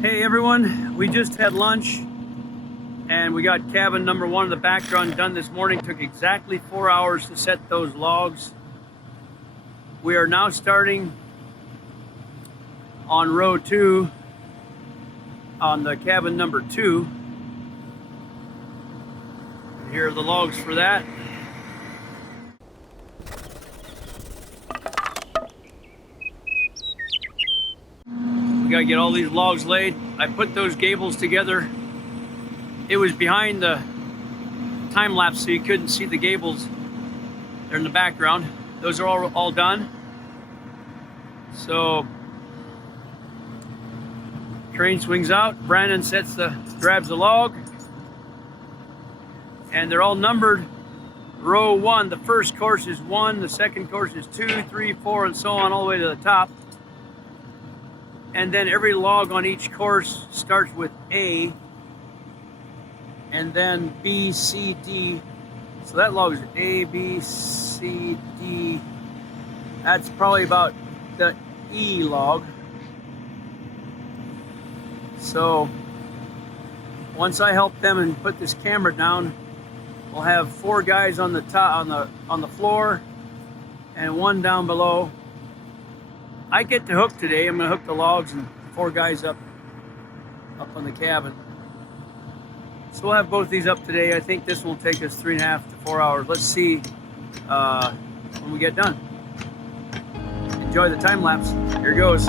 Hey everyone, we just had lunch and we got cabin number 1 in the background done this morning. Took exactly 4 hours to set those logs. We are now starting on row 2 on the cabin number 2. Here are the logs for that. We gotta get all these logs laid. I put those gables together. It was behind the time-lapse, so you couldn't see the gables. They're in the background. Those are all done. So crane swings out. Brandon grabs the log, and they're all numbered. Row 1, the first course is 1, the second course is 2, 3, 4, and so on all the way to the top. And then every log on each course starts with A, and then B, C, D. So that log is A, B, C, D. That's probably about the E log. So once I help them and put this camera down, we'll have 4 guys on the top, on the floor, and 1 down below. I get to hook today. I'm gonna hook the logs and 4 guys up on the cabin. So we'll have both these up today. I think this will take us 3.5 to 4 hours. Let's see when we get done. Enjoy the time lapse. Here goes.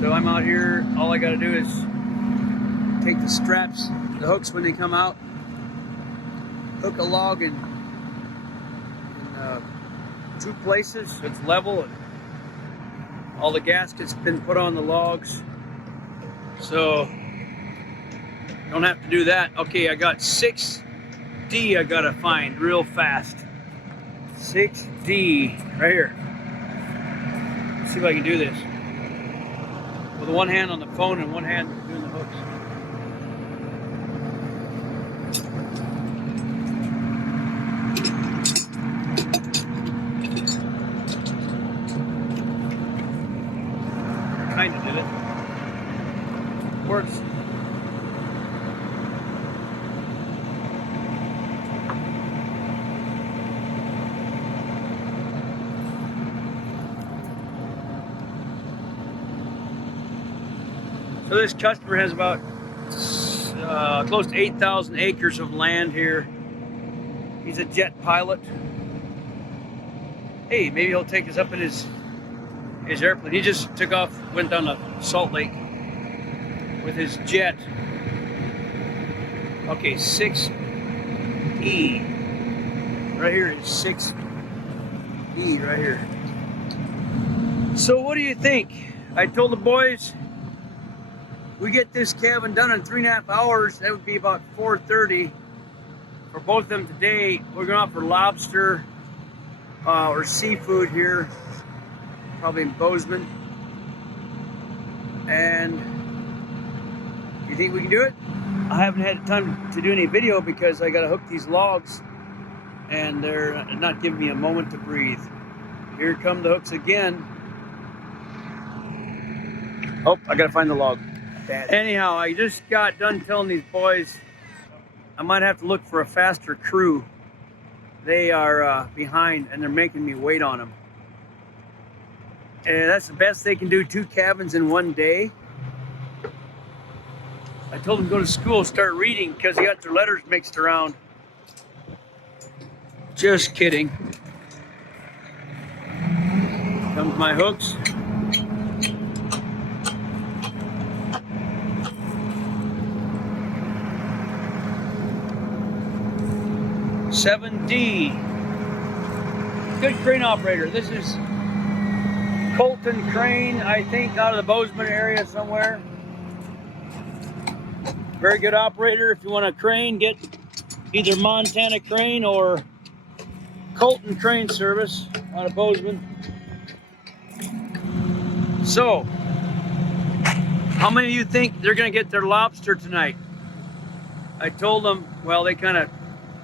So I'm out here, all I gotta do is take the straps, the hooks when they come out, hook a log in 2 places so it's level, and all the gaskets have been put on the logs, so don't have to do that. Okay, I got 6D I gotta find real fast. 6D, right here. Let's see if I can do this with one hand on the phone and one hand doing the hooks. Kind of did it. Works. So this customer has about close to 8,000 acres of land here. He's a jet pilot. Hey, maybe he'll take us up in his airplane. He just took off, went down to Salt Lake with his jet. Okay, 6E. Right here is 6E right here. So what do you think? I told the boys, we get this cabin done in 3.5 hours. That would be about 4:30 for both of them today. We're going out for lobster or seafood here, probably in Bozeman. And you think we can do it? I haven't had time to do any video because I got to hook these logs, and they're not giving me a moment to breathe. Here come the hooks again. Oh, I got to find the log. Anyhow, I just got done telling these boys I might have to look for a faster crew. They are behind, and they're making me wait on them. And that's the best they can do, 2 cabins in 1 day. I told them to go to school, start reading, because they got their letters mixed around. Just kidding. Comes my hooks. $7D. Good crane operator. This is Colton Crane, I think, out of the Bozeman area somewhere. Very good operator. If you want a crane, get either Montana Crane or Colton Crane Service out of Bozeman. So, how many of you think they're going to get their lobster tonight? I told them, well, they kind of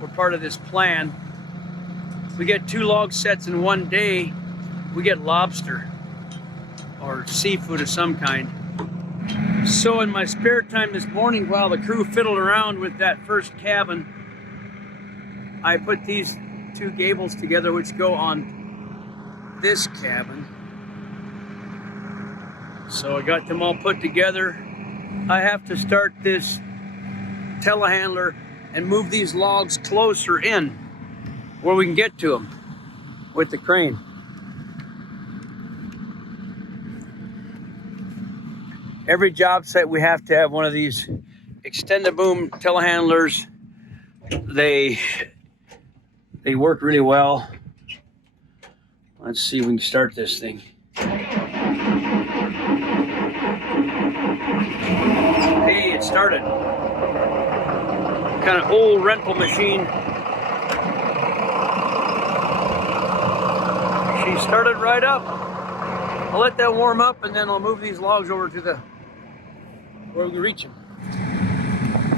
were part of this plan. We get 2 log sets in one day, we get lobster or seafood of some kind. So in my spare time this morning, while the crew fiddled around with that first cabin, I put these 2 gables together, which go on this cabin. So I got them all put together. I have to start this telehandler and move these logs closer in where we can get to them with the crane. Every job site we have to have one of these extended boom telehandlers. They work really well. Let's see if we can start this thing. Hey, it started. Kind of old rental machine. She started right up. I'll let that warm up and then I'll move these logs over to where we can reach them.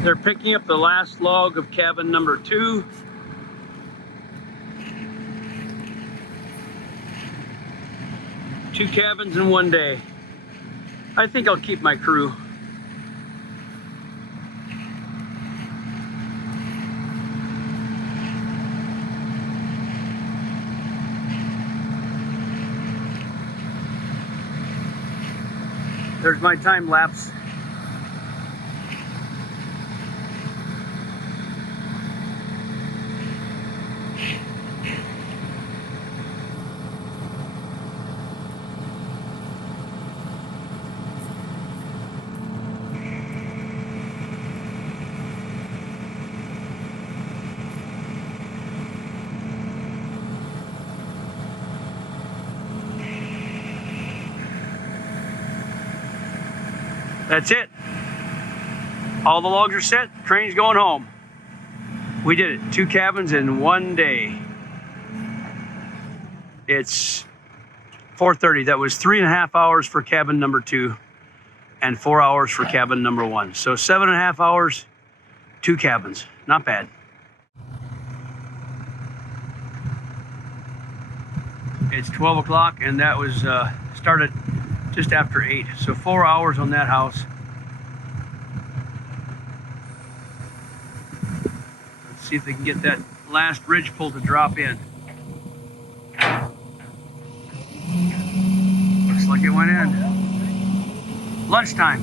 They're picking up the last log of cabin number 2. Two cabins in one day. I think I'll keep my crew. There's my time lapse. That's it. All the logs are set. Train's going home. We did it. 2 cabins in one day. It's 4:30. That was 3.5 hours for cabin number 2 and 4 hours for cabin number 1. So 7.5 hours, 2 cabins. Not bad. It's 12 o'clock and that was started just after 8. So 4 hours on that house. Let's see if they can get that last ridge pull to drop in. Looks like it went in. Lunchtime.